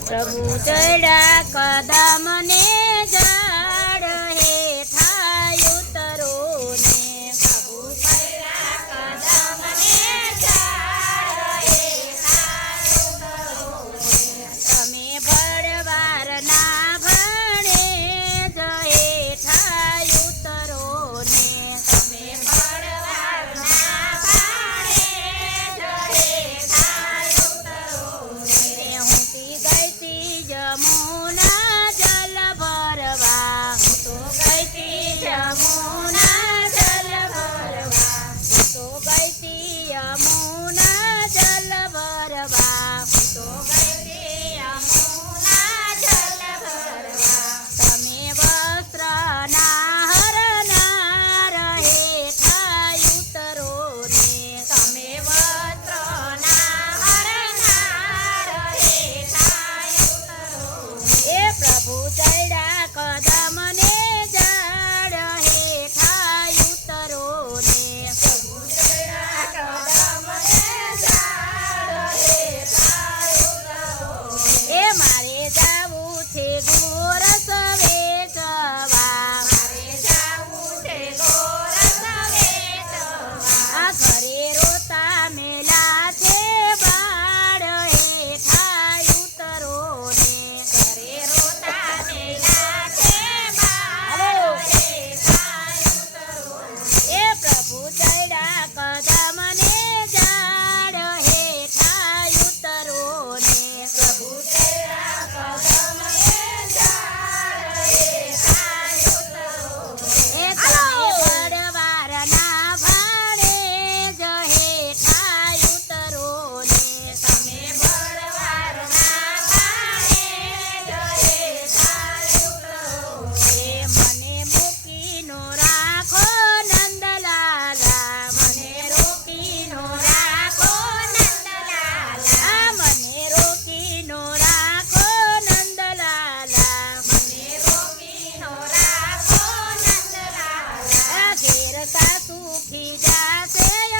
પ્રભુ ચડા કદમને ઉઠી જાશે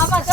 આમાં